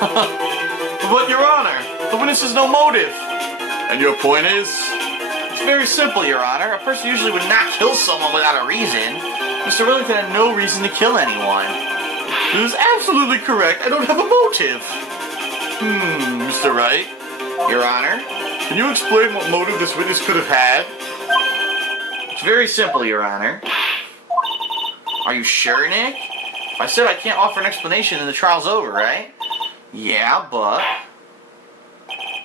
But, Your Honor, the witness has no motive. And your point is? It's very simple, Your Honor. A person usually would not kill someone without a reason. Mr. Wellington had no reason to kill anyone. That is absolutely correct. I don't have a motive. Mr. Wright? Your Honor? Can you explain what motive this witness could have had? It's very simple, Your Honor. Are you sure, Nick? If I said I can't offer an explanation, then the trial's over, right? Yeah, but...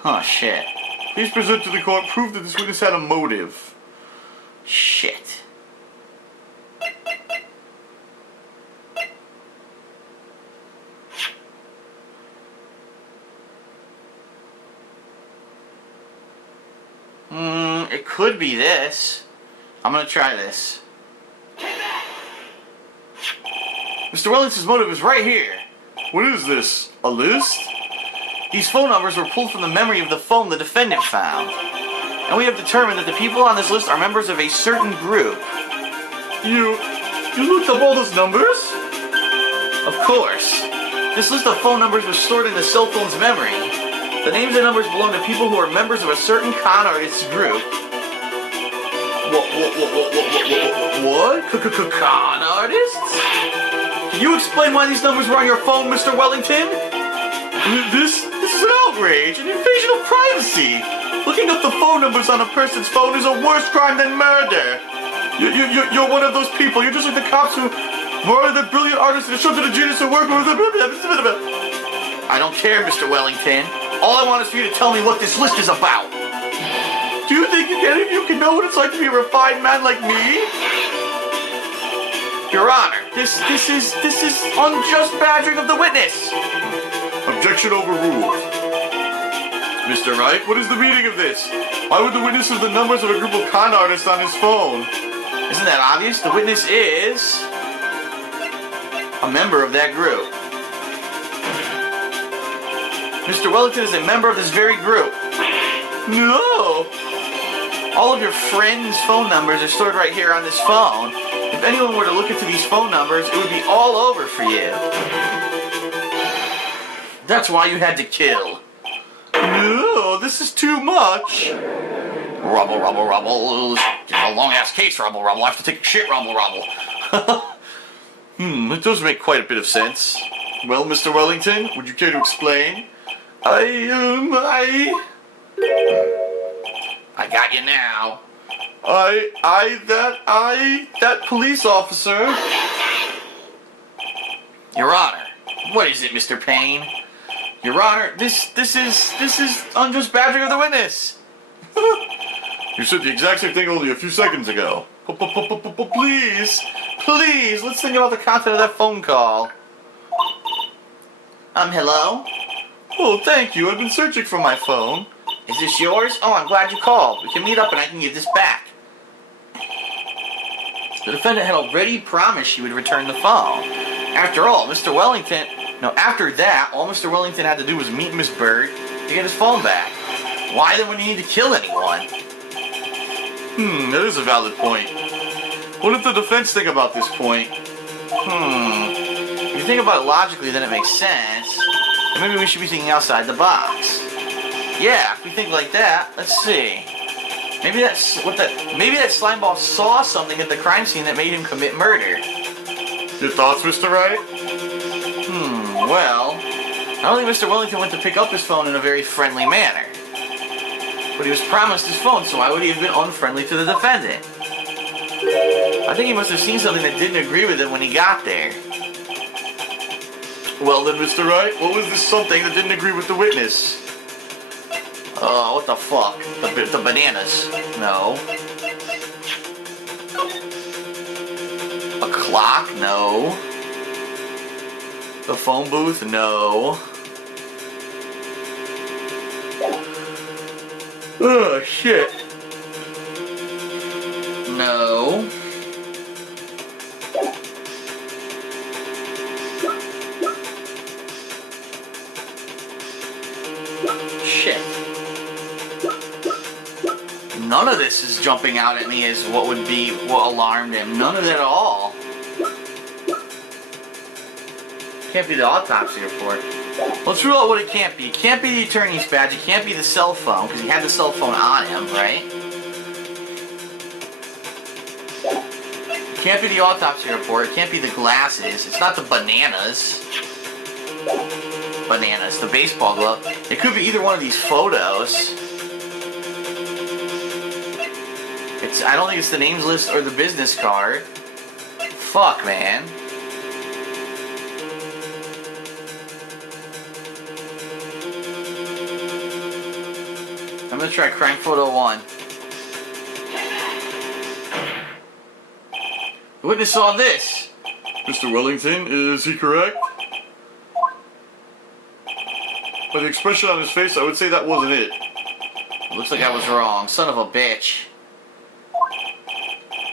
Huh, shit. Please present to the court proof that this witness had a motive. Shit. It could be this. I'm gonna try this. Mr. Wellington's motive is right here. What is this? A list? These phone numbers were pulled from the memory of the phone the defendant found. And we have determined that the people on this list are members of a certain group. You looked up all those numbers? Of course. This list of phone numbers was stored in the cell phone's memory. The names and numbers belong to people who are members of a certain con artist group. What? Con artists? Can you explain why these numbers were on your phone, Mr. Wellington? This is an outrage, an invasion of privacy. Looking up the phone numbers on a person's phone is a worse crime than murder. You're one of those people. You're just like the cops who murdered the brilliant artist and showed to the genius who worked with them. I don't care, Mr. Wellington. All I want is for you to tell me what this list is about. Do you think any of you can know what it's like to be a refined man like me? Your Honor, this is unjust badgering of the witness. Objection overruled. Mr. Wright, what is the meaning of this? Why would the witness have the numbers of a group of con artists on his phone? Isn't that obvious? The witness is a member of that group. Mr. Wellington is a member of this very group. No! All of your friends' phone numbers are stored right here on this phone. If anyone were to look into these phone numbers, it would be all over for you. That's why you had to kill. No, this is too much. Rubble, rubble, rubble. It's a long-ass case, rubble, rubble. I have to take a shit, rubble, rubble. It does make quite a bit of sense. Well, Mr. Wellington, would you care to explain? I got you now. That police officer. Your Honor, what is it, Mr. Payne? Your Honor, this is unjust badgering of the witness. You said the exact same thing only a few seconds ago. Please, let's think about the content of that phone call. Hello? Oh, thank you. I've been searching for my phone. Is this yours? Oh, I'm glad you called. We can meet up and I can give this back. The defendant had already promised she would return the phone. After all, Mr. Wellington... No, after that, all Mr. Wellington had to do was meet Miss Bird to get his phone back. Why then would he need to kill anyone? That is a valid point. What did the defense think about this point? If you think about it logically, then it makes sense. And maybe we should be thinking outside the box. Yeah, if we think like that, let's see. Maybe that slimeball saw something at the crime scene that made him commit murder. Your thoughts, Mr. Wright? Well, I don't think Mr. Wellington went to pick up his phone in a very friendly manner. But he was promised his phone, so why would he have been unfriendly to the defendant? I think he must have seen something that didn't agree with him when he got there. Well then, Mr. Wright, what was this something that didn't agree with the witness? Oh, what the fuck? The bananas. No. A clock? No. The phone booth? No. Oh, shit. No. Shit. None of this is jumping out at me as what alarmed him. None of it at all. Can't be the autopsy report. Let's rule out what it can't be. It can't be the attorney's badge. It can't be the cell phone, because he had the cell phone on him, right? It can't be the autopsy report. It can't be the glasses. It's not the bananas. Bananas. The baseball glove. It could be either one of these photos. I don't think it's the names list or the business card. Fuck, man. I'm gonna try crime photo 1. The witness saw this. Mr. Wellington, is he correct? By the expression on his face, I would say that wasn't it. Looks like I was wrong. Son of a bitch.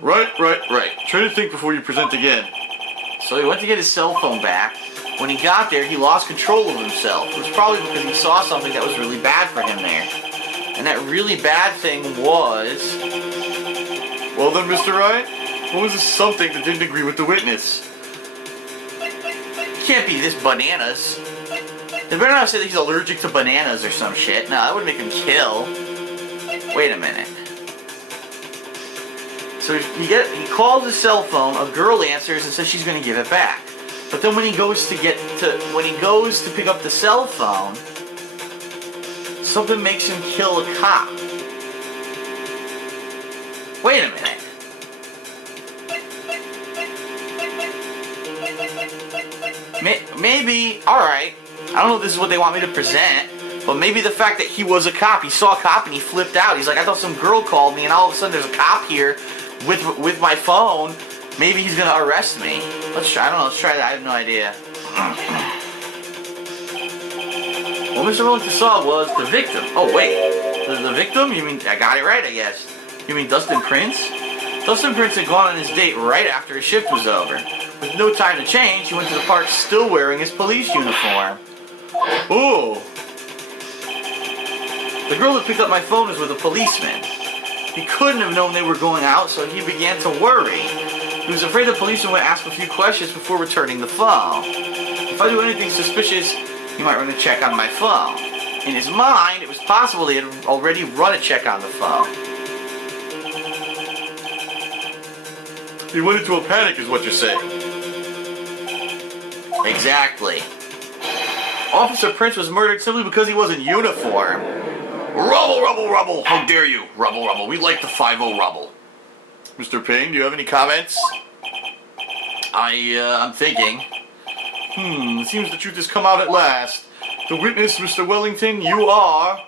Right. Try to think before you present again. So he went to get his cell phone back. When he got there, he lost control of himself. It was probably because he saw something that was really bad for him there. And that really bad thing was... Well then, Mr. Wright, what was this something that didn't agree with the witness? It can't be this bananas. They better not say that he's allergic to bananas or some shit. No, that would make him kill. Wait a minute. So he calls his cell phone, a girl answers and says she's going to give it back. But then when he goes to pick up the cell phone, something makes him kill a cop. Wait a minute. Maybe, alright, I don't know if this is what they want me to present, but maybe the fact that he was a cop, he saw a cop and he flipped out. He's like, I thought some girl called me and all of a sudden there's a cop here with my phone. Maybe he's gonna arrest me. Let's try, I don't know, let's try that, I have no idea. What Mr. Wellington saw was the victim. Oh wait, the victim? You mean, I got it right I guess. You mean Dustin Prince? Dustin Prince had gone on his date right after his shift was over. With no time to change, he went to the park still wearing his police uniform. Oh! The girl that picked up my phone was with a policeman. He couldn't have known they were going out, so he began to worry. He was afraid the policeman would ask a few questions before returning the phone. If I do anything suspicious, he might run a check on my phone. In his mind, it was possible he had already run a check on the phone. He went into a panic is what you're saying. Exactly. Officer Prince was murdered simply because he was in uniform. Rubble, rubble, rubble! How dare you? Rubble, rubble. We like the 5-0 rubble. Mr. Payne, do you have any comments? I'm thinking. It seems the truth has come out at last. The witness, Mr. Wellington, you are...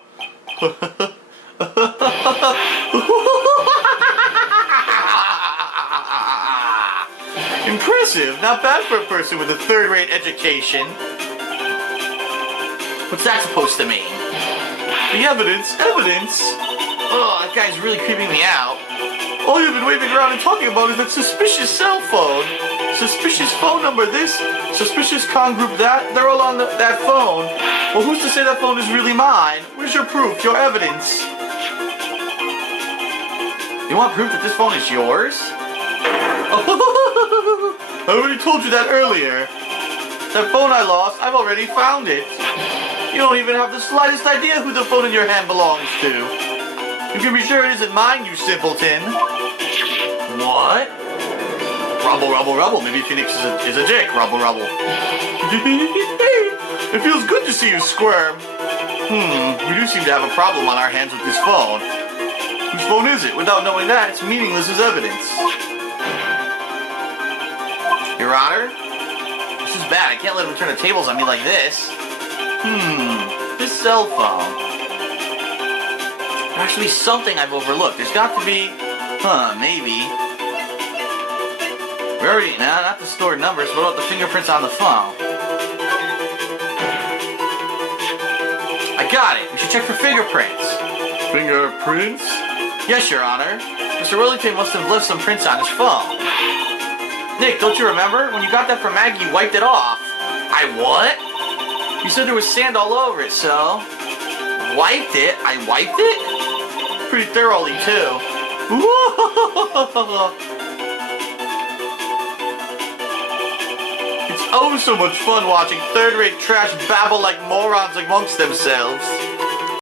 Impressive. Not bad for a person with a third-rate education. What's that supposed to mean? The evidence? Oh, that guy's really creeping me out. All you've been waving around and talking about is that suspicious cell phone. Suspicious phone number this, suspicious con group that. They're all on that phone. Well, who's to say that phone is really mine? Where's your proof, your evidence? You want proof that this phone is yours? I already told you that earlier. That phone I lost, I've already found it. You don't even have the slightest idea who the phone in your hand belongs to. You can be sure it isn't mine, you simpleton. What? Rubble, rubble, rubble. Maybe Phoenix is a dick. Rubble, rubble. It feels good to see you squirm. We do seem to have a problem on our hands with this phone. Whose phone is it? Without knowing that, it's meaningless as evidence. Your Honor? This is bad. I can't let him turn the tables on me like this. This cell phone. There has to be something I've overlooked. There's got to be... maybe. We already... No, not the stored numbers. What about the fingerprints on the phone? I got it. We should check for fingerprints. Fingerprints? Yes, Your Honor. Mr. Wellington must have left some prints on his phone. Nick, don't you remember? When you got that from Maggie, you wiped it off. I what? You said there was sand all over it, so... Wiped it? I wiped it? Pretty thoroughly, too. It's oh so much fun watching third-rate trash babble like morons amongst themselves.